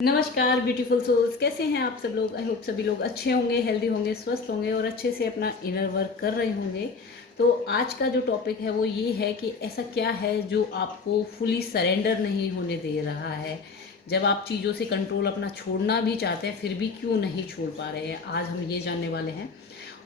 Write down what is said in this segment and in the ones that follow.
नमस्कार beautiful souls, कैसे हैं आप सब लोग। आई होप सभी लोग अच्छे होंगे, हेल्दी होंगे, स्वस्थ होंगे और अच्छे से अपना इनर वर्क कर रहे होंगे। तो आज का जो टॉपिक है वो ये है कि ऐसा क्या है जो आपको फुली सरेंडर नहीं होने दे रहा है। जब आप चीज़ों से कंट्रोल अपना छोड़ना भी चाहते हैं फिर भी क्यों नहीं छोड़ पा रहे हैं, आज हम ये जानने वाले हैं।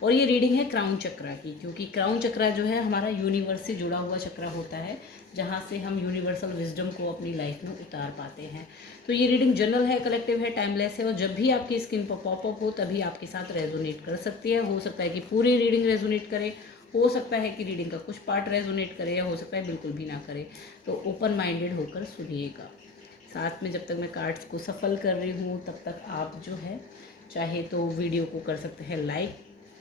और ये रीडिंग है क्राउन चक्रा की, क्योंकि क्राउन चक्रा जो है हमारा यूनिवर्स से जुड़ा हुआ चक्रा होता है, जहाँ से हम यूनिवर्सल विजडम को अपनी लाइफ में उतार पाते हैं। तो ये रीडिंग जनरल है, कलेक्टिव है, टाइमलेस है और जब भी आपकी स्किन पर पॉपअप हो तभी आपके साथ रेजोनेट कर सकती है। हो सकता है कि पूरी रीडिंग रेजोनेट करे, हो सकता है कि रीडिंग का कुछ पार्ट रेजोनेट करे या हो सकता है बिल्कुल भी ना करे। तो ओपन माइंडेड होकर सुनिएगा। साथ में जब तक मैं कार्ड्स को सफल कर रही हूँ तब तक आप जो है चाहे तो वीडियो को कर सकते हैं लाइक,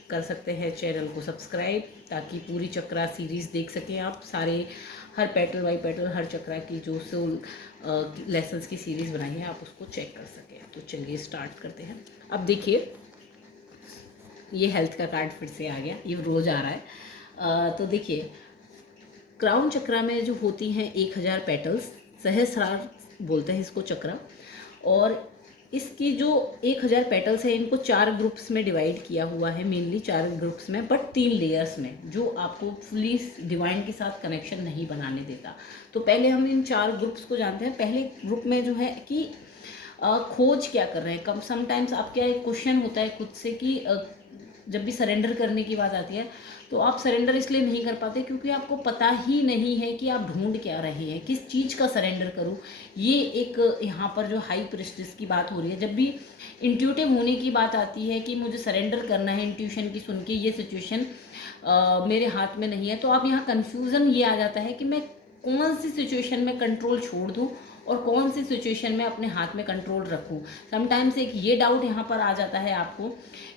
कर सकते हैं चैनल को सब्सक्राइब, ताकि पूरी चक्रा सीरीज़ देख सकें आप सारे। हर पेटल बाई पेटल, हर चक्रा की जो सोल लेसन्स की सीरीज़ बनाई है आप उसको चेक कर सकें। तो चलिए स्टार्ट करते हैं। अब देखिए, ये हेल्थ का कार्ड फिर से आ गया, ये रोज़ आ रहा है। तो देखिए, क्राउन चक्रा में जो होती हैं 1000 पेटल्स, सहस्रार बोलते हैं इसको चक्रा। और इसकी जो 1000 पेटल्स है इनको 4 ग्रुप्स में डिवाइड किया हुआ है, मेनली 4 ग्रुप्स में, बट 3 लेयर्स में, जो आपको फुली डिवाइन के साथ कनेक्शन नहीं बनाने देता। तो पहले हम इन 4 ग्रुप्स को जानते हैं। पहले ग्रुप में जो है कि खोज क्या कर रहे हैं। कम समटाइम्स आपका एक क्वेश्चन होता है खुद से कि जब भी सरेंडर करने की बात आती है तो आप सरेंडर इसलिए नहीं कर पाते क्योंकि आपको पता ही नहीं है कि आप ढूंढ क्या रहे हैं, किस चीज़ का सरेंडर करूं। ये एक यहाँ पर जो हाई प्रेस्टिस की बात हो रही है, जब भी इंट्यूटिव होने की बात आती है कि मुझे सरेंडर करना है इंट्यूशन की सुन के, ये सिचुएशन मेरे हाथ में नहीं है, तो आप यहाँ कन्फ्यूज़न ये आ जाता है कि मैं कौन सी सिचुएशन में कंट्रोल छोड़ दूँ और कौन सी सिचुएशन में अपने हाथ में कंट्रोल रखूं। समटाइम्स एक ये डाउट यहाँ पर आ जाता है आपको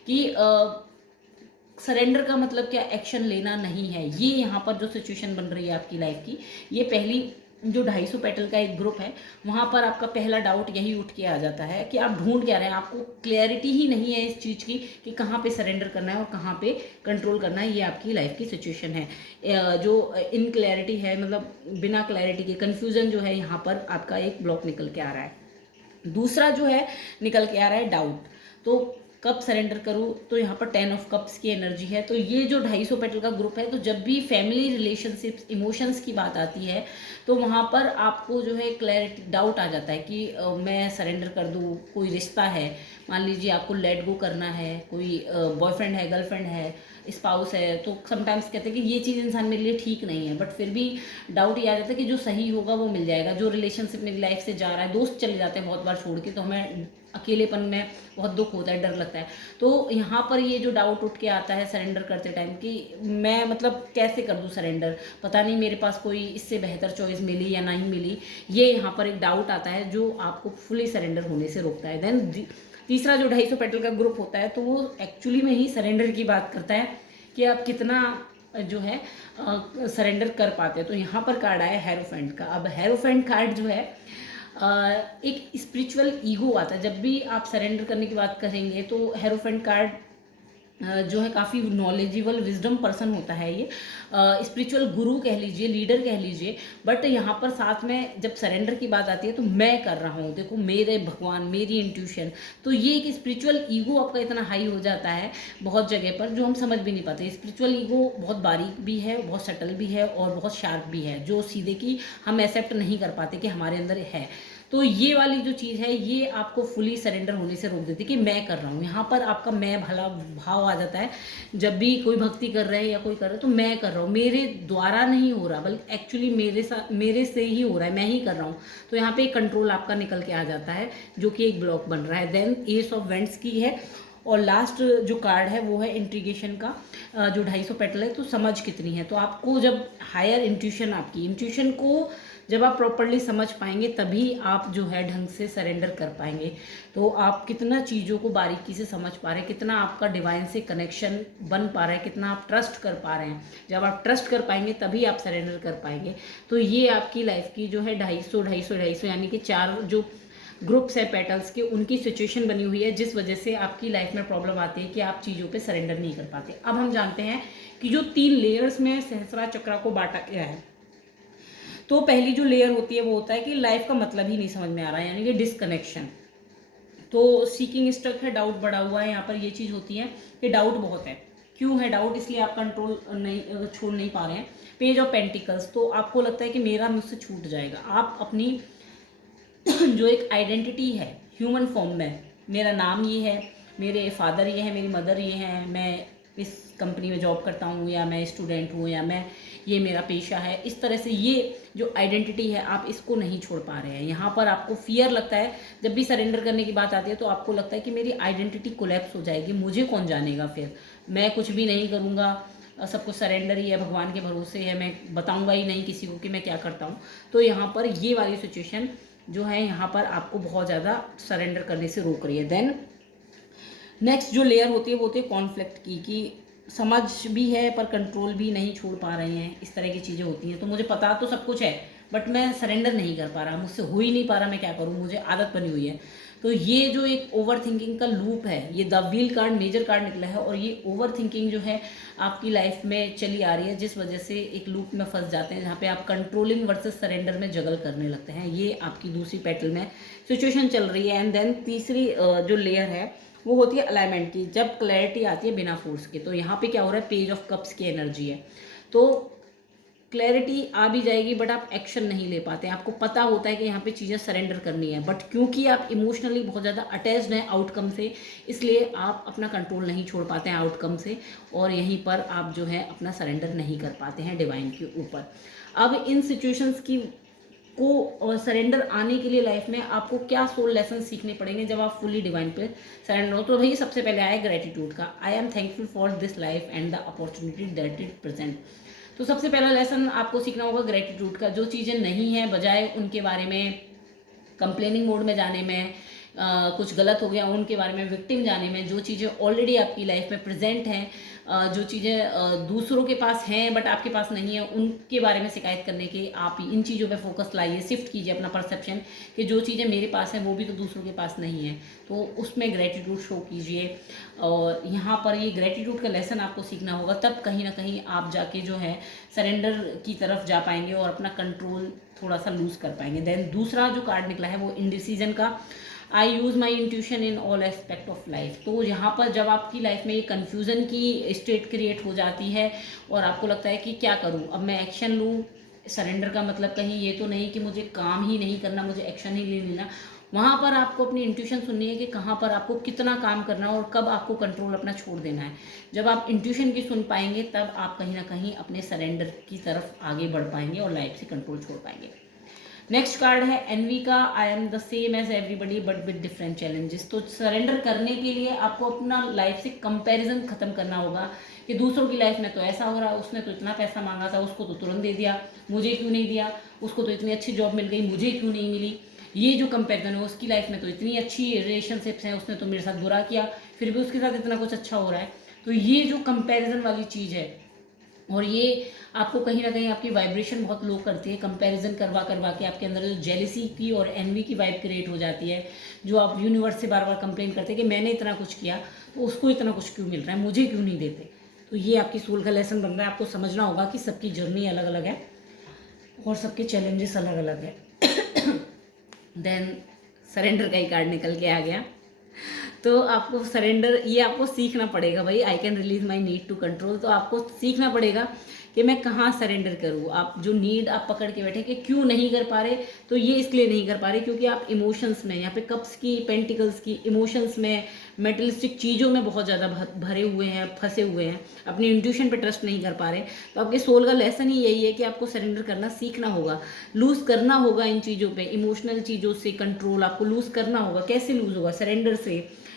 कि सरेंडर का मतलब क्या एक्शन लेना नहीं है। ये यहाँ पर जो सिचुएशन बन रही है आपकी लाइफ की, ये पहली जो 250 पेटल का एक ग्रुप है, वहाँ पर आपका पहला डाउट यही उठ के आ जाता है कि आप ढूंढ क्या रहे हैं। आपको क्लैरिटी ही नहीं है इस चीज़ की कि कहाँ पे सरेंडर करना है और कहाँ पे कंट्रोल करना है। ये आपकी लाइफ की सिचुएशन है। जो इनक्लैरिटी है, मतलब बिना क्लैरिटी के कन्फ्यूज़न जो है, यहाँ पर आपका एक ब्लॉक निकल के आ रहा है। दूसरा जो है निकल के आ रहा है डाउट। तो कब सरेंडर करूँ, तो यहाँ पर 10 ऑफ कप्स की एनर्जी है। तो ये जो 250 पेटल का ग्रुप है, तो जब भी फैमिली रिलेशनशिप्स, इमोशंस की बात आती है तो वहाँ पर आपको जो है क्लैरिटी, डाउट आ जाता है कि मैं सरेंडर कर दूँ। कोई रिश्ता है, मान लीजिए आपको लेट गो करना है, कोई बॉयफ्रेंड है, गर्लफ्रेंड है, स्पाउस है, तो समटाइम्स कहते हैं कि ये चीज़ इंसान मेरे लिए ठीक नहीं है, बट फिर भी डाउट ये आ जाता है कि जो सही होगा वो मिल जाएगा। जो रिलेशनशिप मेरी लाइफ से जा रहा है, दोस्त चले जाते हैं बहुत बार छोड़ के, तो हमें अकेलेपन में बहुत दुख होता है, डर लगता है। तो यहाँ पर ये जो डाउट उठ के आता है सरेंडर करते टाइम कि मैं मतलब कैसे कर दूँ सरेंडर, पता नहीं मेरे पास कोई इससे बेहतर चॉइस मिली या नहीं मिली। ये यहाँ पर एक डाउट आता है जो आपको फुली सरेंडर होने से रोकता है। देन तीसरा जो 250 पेटल का ग्रुप होता है, तो वो एक्चुअली में ही सरेंडर की बात करता है कि आप कितना जो है सरेंडर कर पाते हैं। तो यहाँ पर कार्ड आया हेरोफेंट का। अब हेरोफेंट कार्ड जो है एक स्पिरिचुअल ईगो आता है। जब भी आप सरेंडर करने की बात करेंगे तो हेरोफेंट कार्ड जो है काफ़ी नॉलेजेबल विजडम पर्सन होता है। ये स्पिरिचुअल गुरु कह लीजिए, लीडर कह लीजिए, बट यहाँ पर साथ में जब सरेंडर की बात आती है तो मैं कर रहा हूँ, देखो मेरे भगवान, मेरी इंट्यूशन। तो ये एक स्पिरिचुअल ईगो आपका इतना हाई हो जाता है बहुत जगह पर, जो हम समझ भी नहीं पाते। स्पिरिचुअल ईगो बहुत बारीक भी है, बहुत सटल भी है और बहुत शार्प भी है, जो सीधे की हम एक्सेप्ट नहीं कर पाते कि हमारे अंदर है। तो ये वाली जो चीज़ है ये आपको फुली सरेंडर होने से रोक देती है कि मैं कर रहा हूँ। यहाँ पर आपका मैं भला भाव आ जाता है। जब भी कोई भक्ति कर रहे हैं या कोई कर रहा है तो मैं कर रहा हूँ, मेरे द्वारा नहीं हो रहा, बल्कि एक्चुअली मेरे से ही हो रहा है, मैं ही कर रहा हूँ। तो यहाँ पे एक कंट्रोल आपका निकल के आ जाता है, जो कि एक ब्लॉक बन रहा है। देन एस ऑफ वेंट्स की है और लास्ट जो कार्ड है वो है इंट्रीगेशन का, जो 250 पेटल है। तो समझ कितनी है, तो आपको जब हायर इंट्यूशन, आपकी इंट्यूशन को जब आप प्रॉपरली समझ पाएंगे तभी आप जो है ढंग से सरेंडर कर पाएंगे। तो आप कितना चीज़ों को बारीकी से समझ पा रहे हैं, कितना आपका डिवाइन से कनेक्शन बन पा रहा है, कितना आप ट्रस्ट कर पा रहे हैं। जब आप ट्रस्ट कर पाएंगे तभी आप सरेंडर कर पाएंगे। तो ये आपकी लाइफ की जो है 250 यानी कि 4 जो ग्रुप्स है पेटल्स के, उनकी सिचुएशन बनी हुई है, जिस वजह से आपकी लाइफ में प्रॉब्लम आती है कि आप चीज़ों पे सरेंडर नहीं कर पाते। अब हम जानते हैं कि जो 3 लेयर्स में सहस्रार चक्र को बांटा गया है। तो पहली जो लेयर होती है वो होता है कि लाइफ का मतलब ही नहीं समझ में आ रहा है, यानी कि डिसकनेक्शन। तो सीकिंग स्ट्रक है, डाउट बढ़ा हुआ है, यहाँ पर ये चीज़ होती है कि डाउट बहुत है। क्यों है डाउट? इसलिए आप कंट्रोल नहीं छोड़ नहीं पा रहे हैं। पेज ऑफ पेंटिकल्स, तो आपको लगता है कि मेरा मुझसे छूट जाएगा। आप अपनी जो एक आइडेंटिटी है ह्यूमन फॉर्म में, मेरा नाम ये है, मेरे फादर ये है, मेरी मदर ये है, मैं इस कंपनी में जॉब करता हूँ, या मैं स्टूडेंट हूँ, या मैं ये मेरा पेशा है, इस तरह से ये जो आइडेंटिटी है आप इसको नहीं छोड़ पा रहे हैं। यहाँ पर आपको फियर लगता है, जब भी सरेंडर करने की बात आती है तो आपको लगता है कि मेरी आइडेंटिटी कोलैप्स हो जाएगी, मुझे कौन जानेगा, फिर मैं कुछ भी नहीं करूँगा, सब कुछ सरेंडर ही है, भगवान के भरोसे है, मैं बताऊँगा ही नहीं किसी को कि मैं क्या करता हूँ। तो यहाँ पर ये वाली सिचुएशन जो है यहाँ पर आपको बहुत ज़्यादा सरेंडर करने से रोक रही है। देन नेक्स्ट जो लेयर होती है वो होती है कॉन्फ्लिक्ट की, कि समझ भी है पर कंट्रोल भी नहीं छोड़ पा रहे हैं, इस तरह की चीज़ें होती हैं। तो मुझे पता तो सब कुछ है बट मैं सरेंडर नहीं कर पा रहा, मुझसे हो ही नहीं पा रहा, मैं क्या करूँ, मुझे आदत बनी हुई है। तो ये जो एक ओवर थिंकिंग का लूप है, ये the wheel card major card निकला है, और ये ओवर थिंकिंग जो है आपकी लाइफ में चली आ रही है, जिस वजह से एक लूप में फंस जाते हैं जहाँ पे आप कंट्रोलिंग वर्सेस सरेंडर में जगल करने लगते हैं। ये आपकी दूसरी पेटल में सिचुएशन चल रही है। एंड देन तीसरी जो लेयर है वो होती है अलाइनमेंट की, जब क्लैरिटी आती है बिना फोर्स के। तो यहाँ पे क्या हो रहा है, पेज ऑफ कप्स की एनर्जी है। तो क्लैरिटी आ भी जाएगी बट आप एक्शन नहीं ले पाते हैं। आपको पता होता है कि यहाँ पे चीज़ें सरेंडर करनी है, बट क्योंकि आप इमोशनली बहुत ज़्यादा अटैच्ड हैं आउटकम से, इसलिए आप अपना कंट्रोल नहीं छोड़ पाते हैं आउटकम से, और यहीं पर आप जो है अपना सरेंडर नहीं कर पाते हैं डिवाइन के ऊपर। अब इन सिचुएशंस की को सरेंडर आने के लिए लाइफ में आपको क्या सोल लेसन सीखने पड़ेंगे जब आप फुली डिवाइन पे सरेंडर हो? तो भाई सबसे पहले आया ग्रेटिट्यूड का, I am thankful for this life and the opportunity that it present. तो सबसे पहला लेसन आपको सीखना होगा ग्रेटिट्यूड का। जो चीज़ें नहीं हैं, बजाय उनके बारे में कंप्लेनिंग मोड में जाने में, कुछ गलत हो गया उनके बारे में विक्टिम जाने में, जो चीज़ें ऑलरेडी आपकी लाइफ में प्रेजेंट हैं, जो चीज़ें दूसरों के पास हैं बट आपके पास नहीं है, उनके बारे में शिकायत करने के आप इन चीज़ों पे फोकस लाइए, शिफ्ट कीजिए अपना परसेप्शन कि जो चीज़ें मेरे पास हैं वो भी तो दूसरों के पास नहीं है, तो उसमें ग्रेटिट्यूड शो कीजिए। और यहाँ पर ये ग्रेटिट्यूड का लेसन आपको सीखना होगा, तब कहीं ना कहीं आप जाके जो है सरेंडर की तरफ जा पाएंगे और अपना कंट्रोल थोड़ा सा लूज कर पाएंगे। देन दूसरा जो कार्ड निकला है वो इंडिसीजन का, I use my intuition in all aspect of life. तो यहाँ पर जब आपकी लाइफ में ये कन्फ्यूज़न की स्टेट क्रिएट हो जाती है और आपको लगता है कि क्या करूँ, अब मैं एक्शन लूँ, सरेंडर का मतलब कहीं ये तो नहीं कि मुझे काम ही नहीं करना, मुझे एक्शन ही नहीं लेना, वहाँ पर आपको अपनी इंट्यूशन सुननी है कि कहाँ पर आपको कितना काम करना है और कब आपको कंट्रोल अपना छोड़ देना है। जब आप इंट्यूशन की सुन पाएंगे तब आप कहीं ना कहीं अपने सरेंडर की तरफ आगे बढ़ पाएंगे और लाइफ से कंट्रोल छोड़ पाएंगे। नेक्स्ट कार्ड है एनवी का, I am the same age everybody but with different challenges. तो सरेंडर करने के लिए आपको अपना लाइफ से कंपैरिजन खत्म करना होगा कि दूसरों की लाइफ में तो ऐसा हो रहा है, उसने तो इतना पैसा मांगा था, उसको तो तुरंत दे दिया, मुझे क्यों नहीं दिया, उसको तो इतनी अच्छी जॉब मिल गई, मुझे क्यों नहीं मिली। ये जो कंपैरिजन है, उसकी लाइफ में तो इतनी अच्छी रिलेशनशिप्स हैं, उसने तो मेरे साथ बुरा किया, फिर भी उसके साथ इतना कुछ अच्छा हो रहा है। तो ये जो कंपैरिजन वाली चीज़ है, और ये आपको कहीं ना कहीं आपकी वाइब्रेशन बहुत लो करती है। कंपैरिजन करवा करवा के आपके अंदर जो जेलिसी की और एनवी की वाइब क्रिएट हो जाती है, जो आप यूनिवर्स से बार बार कंप्लेन करते हैं कि मैंने इतना कुछ किया तो उसको इतना कुछ क्यों मिल रहा है, मुझे क्यों नहीं देते। तो ये आपकी सोल का लेसन बन रहा है। आपको समझना होगा कि सबकी जर्नी अलग अलग है और सबके चैलेंजेस अलग अलग है। देन सरेंडर का ही कार्ड निकल के आ गया। तो आपको सरेंडर, ये आपको सीखना पड़ेगा भाई, I can release my need to control. तो आपको सीखना पड़ेगा कि मैं कहाँ सरेंडर करूँ। आप जो नीड आप पकड़ के बैठे कि क्यों नहीं कर पा रहे, तो ये इसलिए नहीं कर पा रहे क्योंकि आप इमोशंस में, यहाँ पे कप्स की, पेंटिकल्स की, इमोशंस में, मेटलिस्टिक चीज़ों में बहुत ज़्यादा भरे हुए हैं, फंसे हुए हैं, अपनी इंट्यूशन पे ट्रस्ट नहीं कर पा रहे। तो आपके सोल का लेसन ही यही है कि आपको सरेंडर करना सीखना होगा, लूज करना होगा इन चीज़ों पे, इमोशनल चीज़ों से कंट्रोल आपको लूज करना होगा। कैसे लूज होगा? सरेंडर से,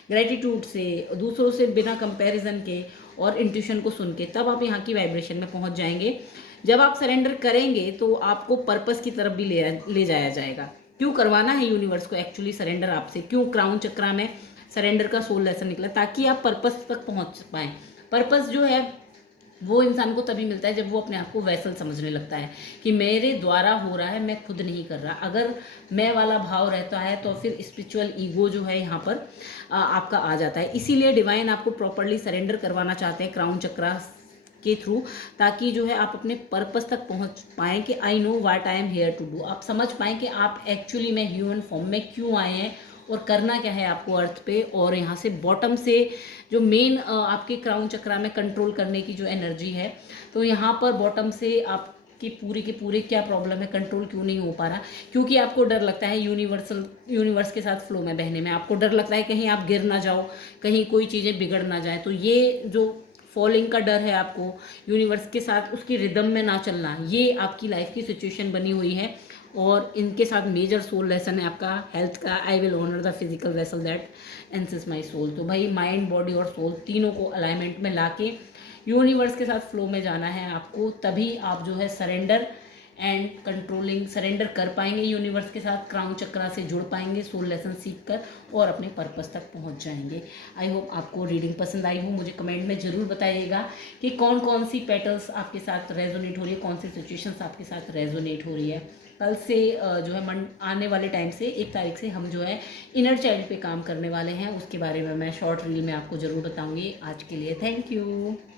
ग्रेटिट्यूड से, दूसरों से बिना कंपैरिजन के और इंट्यूशन को सुन के, तब आप यहाँ की वाइब्रेशन में पहुँच जाएंगे। जब आप सरेंडर करेंगे तो आपको पर्पस की तरफ भी ले जाया जाएगा। क्यों करवाना है यूनिवर्स को एक्चुअली सरेंडर आपसे, क्यों क्राउन चक्रा में सरेंडर का सोल लेसन निकला, ताकि आप पर्पस तक पहुँच पाएँ। पर्पस जो है वो इंसान को तभी मिलता है जब वो अपने आप को वैसल समझने लगता है कि मेरे द्वारा हो रहा है, मैं खुद नहीं कर रहा। अगर मैं वाला भाव रहता है तो फिर स्पिरिचुअल ईगो जो है यहाँ पर आपका आ जाता है। इसीलिए डिवाइन आपको प्रॉपरली सरेंडर करवाना चाहते हैं क्राउन चक्रा के थ्रू, ताकि जो है आप अपने पर्पस तक पहुँच पाएँ कि I know what I am here to do. आप समझ पाएँ कि आप एक्चुअली में ह्यूमन फॉर्म में क्यों आए हैं और करना क्या है आपको अर्थ पे, और यहाँ से बॉटम से जो मेन आपके क्राउन चक्रा में कंट्रोल करने की जो एनर्जी है, तो यहाँ पर बॉटम से आप कि पूरे के पूरे क्या प्रॉब्लम है, कंट्रोल क्यों नहीं हो पा रहा, क्योंकि आपको डर लगता है यूनिवर्स के साथ फ्लो में बहने में, आपको डर लगता है कहीं आप गिर ना जाओ, कहीं कोई चीज़ें बिगड़ ना जाए। तो ये जो फॉलिंग का डर है आपको, यूनिवर्स के साथ उसकी रिदम में ना चलना, ये आपकी लाइफ की सिचुएशन बनी हुई है। और इनके साथ मेजर सोल लेसन है आपका हेल्थ का, I will honour the physical vessel that encases my soul. तो भाई माइंड, बॉडी और सोल तीनों को अलाइनमेंट में लाके यूनिवर्स के साथ फ्लो में जाना है आपको, तभी आप जो है सरेंडर एंड कंट्रोलिंग सरेंडर कर पाएंगे यूनिवर्स के साथ, क्राउन चक्रा से जुड़ पाएंगे सोल लेसन सीख कर, और अपने पर्पस तक पहुंच जाएंगे। आई होप आपको रीडिंग पसंद आई हो। मुझे कमेंट में ज़रूर बताइएगा कि कौन कौन सी पैटर्न्स आपके साथ रेजोनेट हो रही है, कौन सी सिचुएशंस आपके साथ रेजोनेट हो रही है। कल से जो है आने वाले टाइम से 1 तारीख से हम जो है इनर चाइल्ड पे काम करने वाले हैं, उसके बारे में मैं शॉर्ट रील में आपको ज़रूर बताऊंगी। आज के लिए थैंक यू।